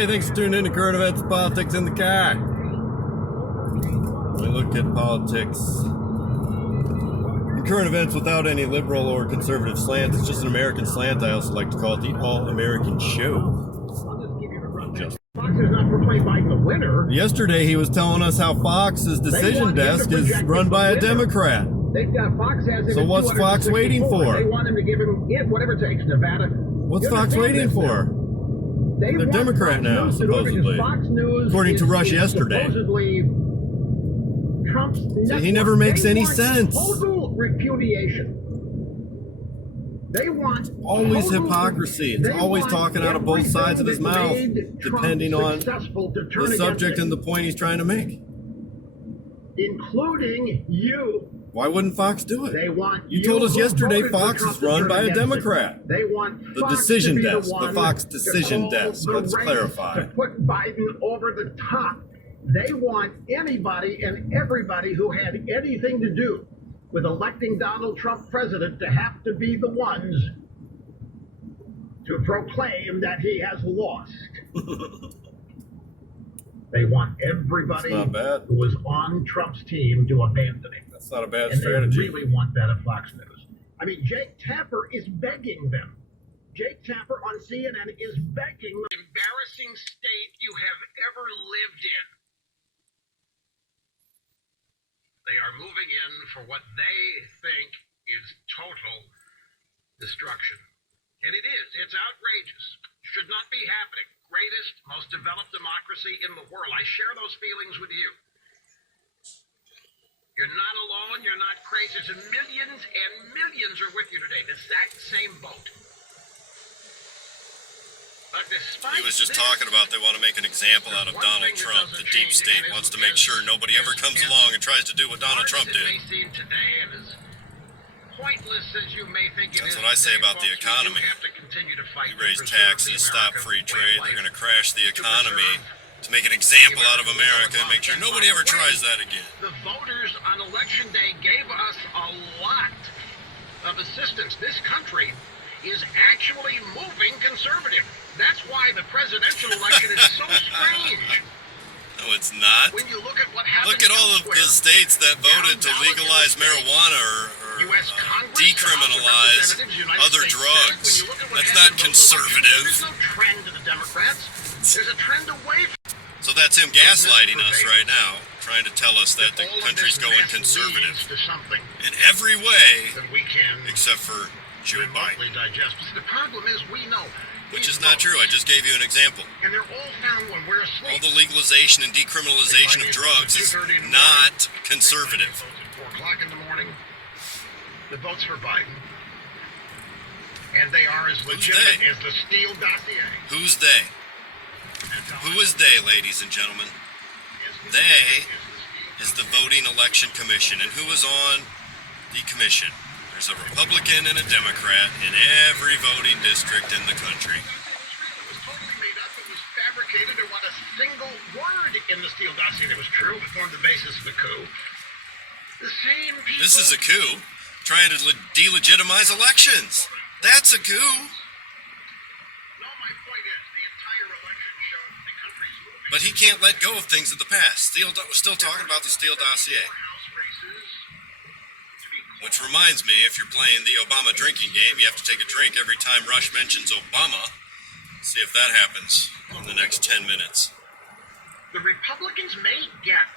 Hey, thanks for tuning in to Current Events Politics in the Car. We look at politics and current events without any liberal or conservative slants. It's just an American slant. I also like to call it the All-American Show. Fox is not proclaimed by the winner. Yesterday, he was telling us how Fox's decision desk is run by a Democrat. They've got Fox as So what's Fox waiting for? They want him to give him whatever it takes. Nevada. What's Fox waiting for? They're Democrat now, supposedly. Fox News according to Rush yesterday. Supposedly Trump's He never makes any sense. Total repudiation. They want always hypocrisy. It's always talking out of both sides of his mouth, depending on the subject and the point he's trying to make. Including you. Why wouldn't Fox do it? They want you told us yesterday Fox is run by a Democrat. They want the decision desk, the Fox decision desk. Let's clarify. To put Biden over the top. They want anybody and everybody who had anything to do with electing Donald Trump president to have to be the ones to proclaim that he has lost. They want everybody who was on Trump's team to abandon him. That's not a bad and strategy. They really want that at Fox News. I mean, Jake Tapper is begging them. Jake Tapper on CNN is begging them. Embarrassing state you have ever lived in. They are moving in for what they think is total destruction. And it is. It's outrageous. Should not be happening. Greatest, most developed democracy in the world. I share those feelings with you. You're not alone. You're not crazy. There's millions and millions are with you today. The exact same boat. He was just talking about they want to make an example out of Donald Trump. The deep state wants to make sure nobody ever comes along and tries to do what Donald Trump did. That's what I say about the economy. You raise taxes, stop free trade, they're going to crash the economy to make an example out of America and make sure nobody ever tries that again. The voters on Election Day gave us a lot of assistance. This country is actually moving conservative. That's why the presidential election is so strange. No, it's not. When you look at what happened, look at all of the states that voted to legalize marijuana or decriminalize other drugs. That's not conservative. There's no trend to the Democrats. There's a trend away from. So that's him gaslighting us right now, trying to tell us that the country's going conservative in every way, except for Joe Biden. The problem is we know. Which is not true. I just gave you an example. And they're all found when we're asleep. All the legalization and decriminalization of drugs is not conservative. 4 o'clock in the morning, the votes for Biden. And they are as legitimate as the Steele dossier. Who's they? Who is they, ladies and gentlemen? They is the Voting Election Commission. And who is on the commission? There's a Republican and a Democrat in every voting district in the country. It was totally made up. It was fabricated. There wasn't a single word in the Steele dossier that was true. It formed the basis of the coup. The same people. This is a coup. Trying to delegitimize elections. That's a coup. No, my point is, the entire election showed the country's moving. But he can't let go of things of the past. We're still talking about the Steele dossier. Which reminds me, if you're playing the Obama drinking game, you have to take a drink every time Rush mentions Obama. See if that happens in the next 10 minutes. The Republicans may get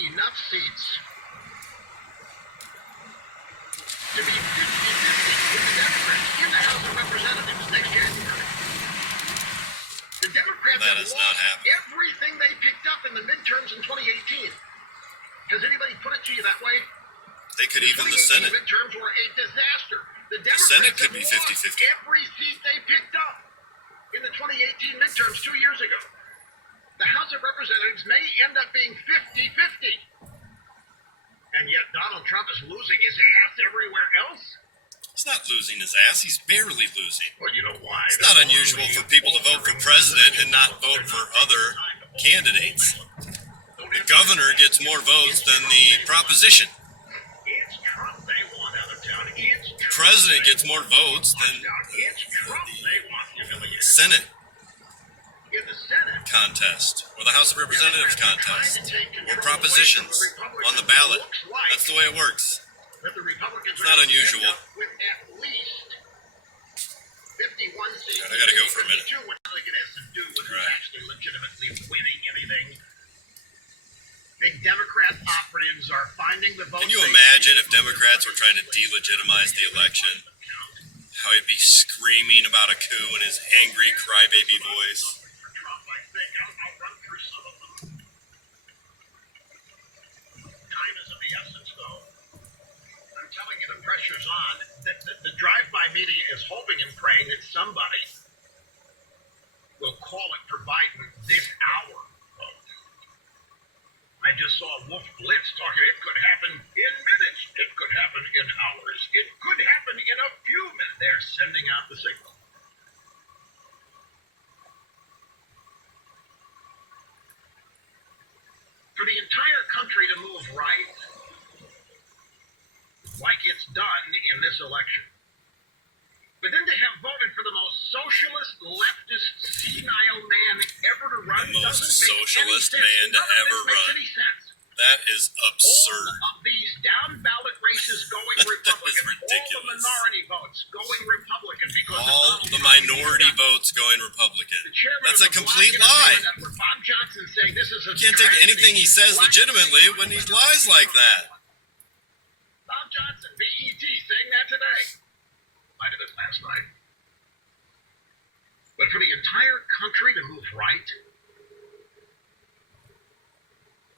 enough seats to be 50-50 with the Democrats in the House of Representatives next January. The Democrats have lost everything they picked up in the midterms in 2018. Has anybody put it to you that way? They could even the Senate. The midterms were a disaster. The Senate could be 50-50. Every seat they picked up in the 2018 midterms 2 years ago. The House of Representatives may end up being 50-50. And yet Donald Trump is losing his ass everywhere else. He's not losing his ass. He's barely losing. Well, you know why. It's not unusual for people to vote for president and not vote for other candidates. The governor gets more votes than the proposition. It's Trump they want out of town. The president gets more votes than the Senate in the Senate contest, or the House of Representatives contest, or propositions on the ballot. That's the way it works. It's not unusual. With at least 51 seats. I gotta go for a minute. What it has to do with who's actually legitimately winning anything. Big Democrat operatives are finding the votes. Can you imagine if Democrats were trying to delegitimize the election? How he'd be screaming about a coup in his angry crybaby voice. I'll run through some of them. Time is of the essence, though. I'm telling you, the pressure's on. The drive-by media is hoping and praying that somebody will call it for Biden this hour. I just saw Wolf Blitz talking. It could happen in minutes. It could happen in hours. It could happen in a few minutes. They're sending out the signal. For the entire country to move right, like it's done in this election, but then to have voted for the most socialist, leftist, senile man ever to run the most doesn't make socialist any sense. man to None of ever this makes run. any sense. That is absurd. All of these down-ballot races going Republican. That is ridiculous. All the minority votes going Republican because All the minority votes going Republican. That's a complete lie. Bob Johnson saying this is a You can't take tragedy. anything he says legitimately when he lies like that. Bob Johnson, BET, saying that today. Might have been last night. But for the entire country to move right,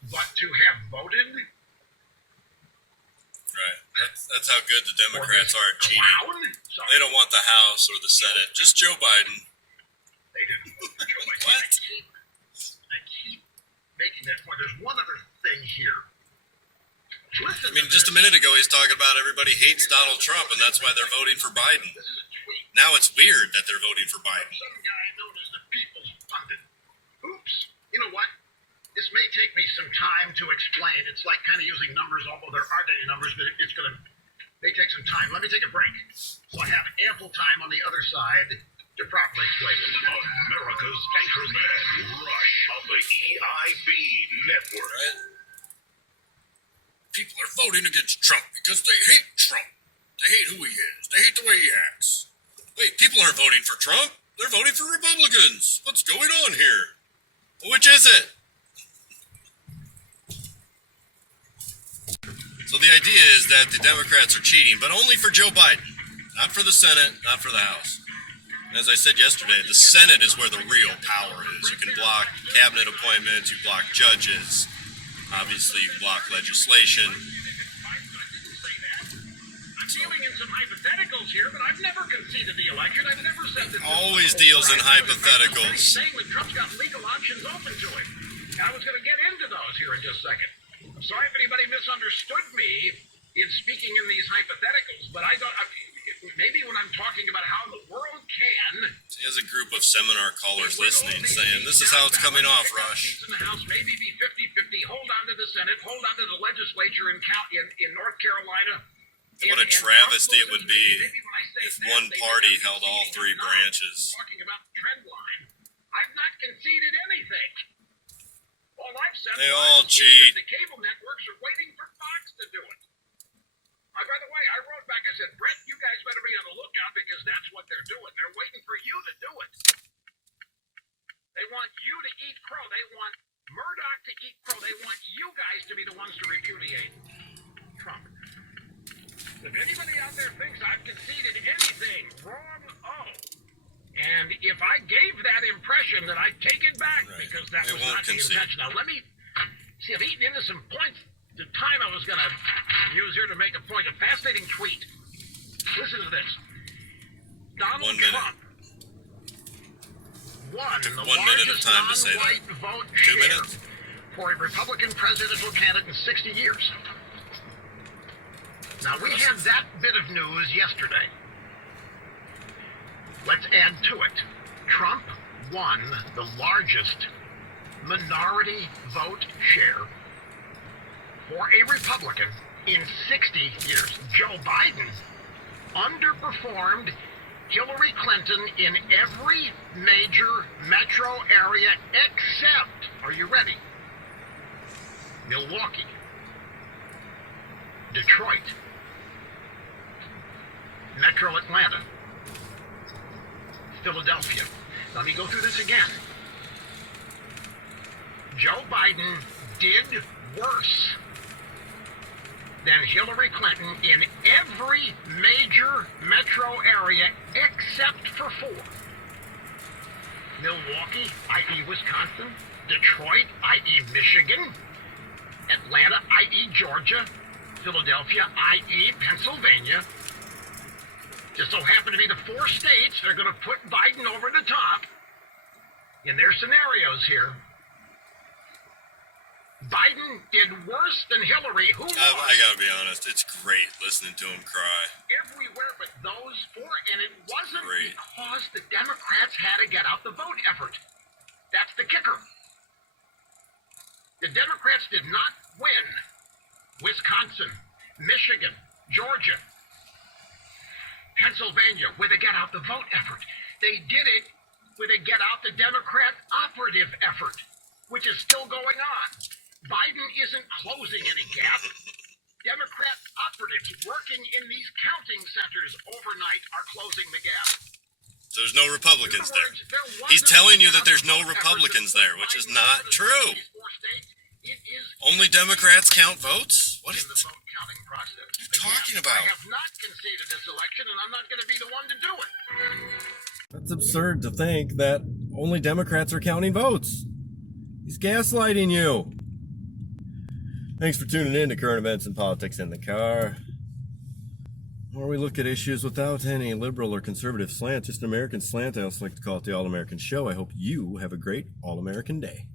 but to have voted, Right. That's how good the Democrats are at cheating. Sorry, They don't want the House or the Senate, just Joe Biden. they didn't vote for Joe Biden. What? I keep making that point. There's one other thing here. Listen I mean, just a minute ago he's talking about everybody hates Donald Trump and that's why they're voting for Biden. This is a tweet. Now it's weird that they're voting for Biden. Some guy known as the People's Pundit. Oops. You know what? This may take me some time to explain. It's like kind of using numbers, although there aren't any numbers, but it's going to may take some time. Let me take a break. So I have ample time on the other side to properly explain it. America's Anchorman, Rush on the EIB Network. Right? People are voting against Trump because they hate Trump. They hate who he is. They hate the way he acts. Wait, people aren't voting for Trump. They're voting for Republicans. What's going on here? Which is it? So the idea is that the Democrats are cheating, but only for Joe Biden. Not for the Senate, not for the House. As I said yesterday, the Senate is where the real power is. You can block cabinet appointments, you block judges, obviously you block legislation. I'm dealing in some hypotheticals here, but I've never conceded the election. I've never said that. Always deals in hypotheticals. Saying that Trump's got legal options open to him. I was going to get into those here in just a second. I'm sorry if anybody misunderstood me in speaking in these hypotheticals, but I don't. Maybe when I'm talking about how the world can. He has a group of seminar callers listening, saying, "This is how it's coming off, Rush." In the House, maybe be 50-50. Hold on to the Senate. Hold on to the legislature in North Carolina. What a travesty it would be if one party held all three branches. Talking about the trend line, I've not conceded anything. All I've said They all is cheat. that the cable networks are waiting for Fox to do it. By the way, I wrote back, I said, Brett, you guys better be on the lookout because that's what they're doing. They're waiting for you to do it. They want you to eat crow. They want Murdoch to eat crow. They want you guys to be the ones to repudiate Trump. If anybody out there thinks I've conceded anything, wrong. Oh. And if I gave that impression, then I take it back because that was not the intention. Now, let me see. I've eaten into some points. The time I was going to use here to make a point. A fascinating tweet. Listen to this. Donald Trump won the 1 minute of largest time to say non-white that. vote 2 share minutes? for a Republican presidential candidate in 60 years. Now, we had that bit of news yesterday. Let's add to it. Trump won the largest minority vote share for a Republican in 60 years. Joe Biden underperformed Hillary Clinton in every major metro area except, are you ready? Milwaukee, Detroit, Metro Atlanta, Philadelphia. Let me go through this again. Joe Biden did worse than Hillary Clinton in every major metro area except for 4. Milwaukee, i.e. Wisconsin, Detroit, i.e. Michigan, Atlanta, i.e. Georgia, Philadelphia, i.e. Pennsylvania. Just so happen to be the 4 states that are going to put Biden over the top in their scenarios here. Biden did worse than Hillary. Who lost? I gotta be honest, it's great listening to him cry. Everywhere but those 4, and it wasn't because the Democrats had to get out the vote effort. That's the kicker. The Democrats did not win Wisconsin, Michigan, Georgia, Pennsylvania with a get out the vote effort. They did it with a get out the Democrat operative effort, which is still going on. Biden isn't closing any gap. Democrat operatives working in these counting centers overnight are closing the gap. There's no Republicans there. He's telling you that there's no Republicans there, which is not true. Only Democrats count votes? What is the vote counting process? What are you talking about? I have not conceded this election, and I'm not going to be the one to do it. That's absurd to think that only Democrats are counting votes. He's gaslighting you. Thanks for tuning in to Current Events and Politics in the Car, where we look at issues without any liberal or conservative slant, just an American slant. I also like to call it the All-American Show. I hope you have a great All-American day.